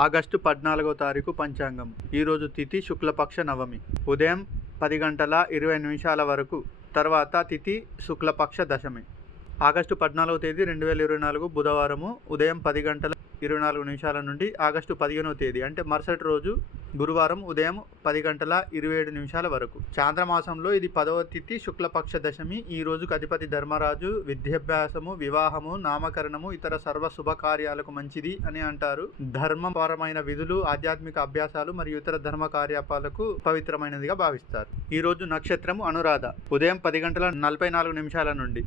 August 14వ తారీఖు పంచాంగం. ఈరోజు తిథి శుక్లపక్ష నవమి. ఉదయం 10 గంటల 20 నిమిషాల వరకు. తర్వాత తిథి శుక్లపక్ష దశమి. ఆగస్టు 14వ తేదీ 2024 బుధవారము ఉదయం 10 గంటల 24 నిమిషాల నుండి ఆగస్టు 15వ తేదీ అంటే మరుసటి రోజు గురువారం ఉదయం 10 గంటల 27 నిమిషాల వరకు. చాంద్రమాసంలో ఇది 10వ తిథి శుక్లపక్ష దశమి. ఈ రోజుకు అధిపతి ధర్మరాజు. విద్యాభ్యాసము, వివాహము, నామకరణము, ఇతర సర్వ శుభకార్యాలకు మంచిది అని అంటారు. ధర్మపరమైన విధులు, ఆధ్యాత్మిక అభ్యాసాలు మరియు ఇతర ధర్మ కార్యపాలకు పవిత్రమైనదిగా భావిస్తారు. ఈ రోజు నక్షత్రము అనురాధ. ఉదయం 10 గంటల 44 నిమిషాల నుండి.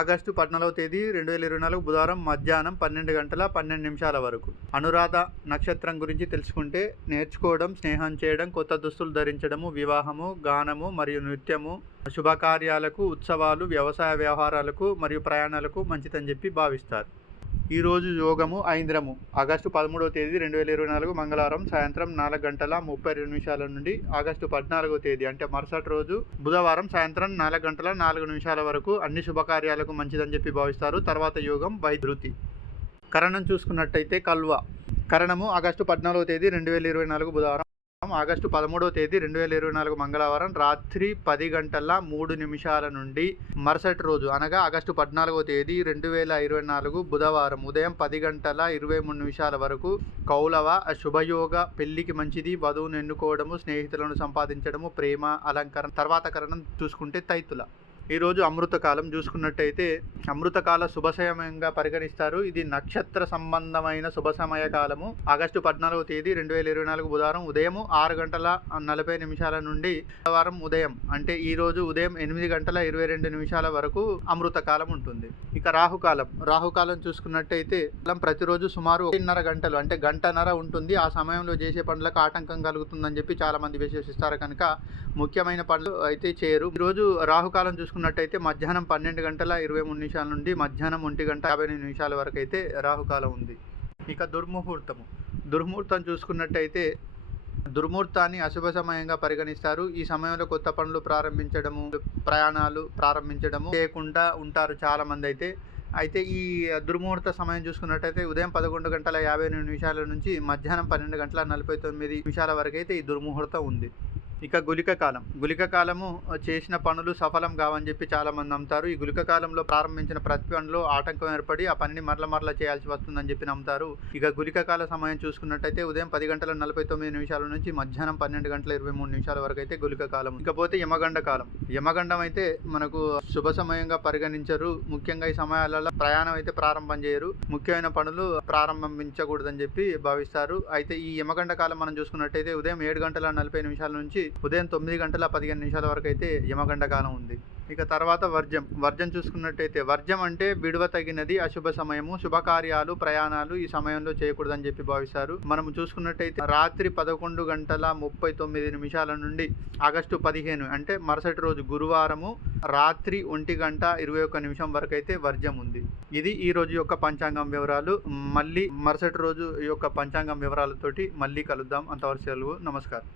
ఆగస్టు 14వ తేదీ 2024 బుధవారం మధ్యాహ్నం 12 గంటల 12 నిమిషాల వరకు. అనురాధ నక్షత్రం గురించి తెలుసుకుంటే నేర్చుకోవడం, స్నేహం చేయడం, కొత్త దుస్తులు ధరించడము, వివాహము, గానము మరియు నృత్యము, శుభకార్యాలకు, ఉత్సవాలు, వ్యవసాయ వ్యవహారాలకు మరియు ప్రయాణాలకు మంచిదని చెప్పి భావిస్తారు. ఈ రోజు యోగము ఐంద్రము. ఆగస్టు 13వ తేదీ 2024 మంగళవారం సాయంత్రం 4 గంటల 32 నిమిషాల నుండి ఆగస్టు 14వ తేదీ అంటే మరుసటి రోజు బుధవారం సాయంత్రం 4 గంటల 4 నిమిషాల వరకు అన్ని శుభకార్యాలకు మంచిదని చెప్పి భావిస్తారు. తర్వాత యోగం వైద్యుతి. కరణం చూసుకున్నట్టయితే కల్వ. కరణము ఆగస్టు 14వ తేదీ 2024 బుధవారం, ఆగస్టు 13వ తేదీ 2024 మంగళవారం రాత్రి 10 గంటల 3 నిమిషాల నుండి మరుసటి రోజు అనగా ఆగస్టు 14వ తేదీ 2024 బుధవారం ఉదయం 10 గంటల 23 నిమిషాల వరకు కౌలవ. శుభయోగ, పెళ్లికి మంచిది, వధువును ఎన్నుకోవడము, స్నేహితులను సంపాదించడము, ప్రేమ, అలంకరణ. తర్వాత కరణం చూసుకుంటే తైతుల. ఈరోజు అమృతకాలం చూసుకున్నట్టయితే అమృతకాల శుభ సమయంగా పరిగణిస్తారు. ఇది నక్షత్ర సంబంధమైన శుభ సమయ కాలము. ఆగస్టు 14వ తేదీ 2024 బుధవారం ఉదయం 6 గంటల 40 నిమిషాల నుండి బుధవారం ఉదయం అంటే ఈ రోజు ఉదయం 8 గంటల 22 నిమిషాల వరకు అమృతకాలం ఉంటుంది. ఇక రాహుకాలం. రాహుకాలం చూసుకున్నట్టయితే ప్రతిరోజు సుమారు 1.5 గంటలు అంటే గంటన్నర ఉంటుంది. ఆ సమయంలో చేసే పనులకు ఆటంకం కలుగుతుందని చెప్పి చాలా మంది విశ్వసిస్తారు కనుక ముఖ్యమైన పనులు అయితే చేయరు. ఈరోజు రాహుకాలం చూసుకున్నట్టయితే మధ్యాహ్నం 12 గంటల 23 నిమిషాల నుండి మధ్యాహ్నం 1 గంట 50 నిమిషాల వరకు అయితే రాహుకాలం ఉంది. ఇక దుర్ముహూర్తము. దుర్ముహూర్తం చూసుకున్నట్టయితే దుర్ముహూర్తాన్ని అశుభ సమయంగా పరిగణిస్తారు. ఈ సమయంలో కొత్త పనులు ప్రారంభించడము, ప్రయాణాలు ప్రారంభించడము చేయకుండా ఉంటారు చాలా మంది అయితే ఈ దుర్ముహూర్త సమయం చూసుకున్నట్టయితే ఉదయం 11 గంటల 58 నిమిషాల నుంచి మధ్యాహ్నం 12 గంటల 49 నిమిషాల వరకు అయితే ఈ దుర్ముహూర్తం ఉంది. ఇక గుళిక కాలం. గుళిక కాలము చేసిన పనులు సఫలం కావని చెప్పి చాలామంది నమ్ముతారు. ఈ గుళిక కాలంలో ప్రారంభించిన ప్రతి పనిలో ఆటంకం ఏర్పడి ఆ పనిని మరల చేయాల్సి వస్తుందని చెప్పి నమ్ముతారు. ఇక గుళిక కాల సమయం చూసుకున్నట్టయితే ఉదయం 10 గంటల 49 నిమిషాల నుంచి మధ్యాహ్నం 12 గంటల 23 నిమిషాల వరకు అయితే గుళిక కాలం. ఇకపోతే యమగండ కాలం. యమగండం అయితే మనకు శుభ సమయంగా పరిగణించరు. ముఖ్యంగా ఈ సమయాలలో ప్రయాణం అయితే ప్రారంభం చేయరు. ముఖ్యమైన పనులు ప్రారంభించకూడదని చెప్పి భావిస్తారు. అయితే ఈ యమగండ కాలం మనం చూసుకున్నట్టయితే ఉదయం 7 గంటల 40 నిమిషాల నుంచి ఉదయం 9 గంటల 15 నిమిషాల వరకు అయితే యమగండ కాలం ఉంది. ఇక తర్వాత వర్జం. వర్జం చూసుకున్నట్టయితే వర్జం అంటే విడువ తగినది, అశుభ సమయము, శుభకార్యాలు, ప్రయాణాలు ఈ సమయంలో చేయకూడదని చెప్పి భావిస్తారు. మనం చూసుకున్నట్టయితే రాత్రి 11 గంటల 39 నిమిషాల నుండి ఆగస్టు 15 అంటే మరుసటి రోజు గురువారము రాత్రి 1 గంట 21 నిమిషం వరకు అయితే వర్జం ఉంది. ఇది ఈ రోజు యొక్క పంచాంగం వివరాలు. మళ్ళీ మరుసటి రోజు యొక్క పంచాంగం వివరాలతోటి మళ్ళీ కలుద్దాం. అంతవరకు సెలవు. నమస్కారం.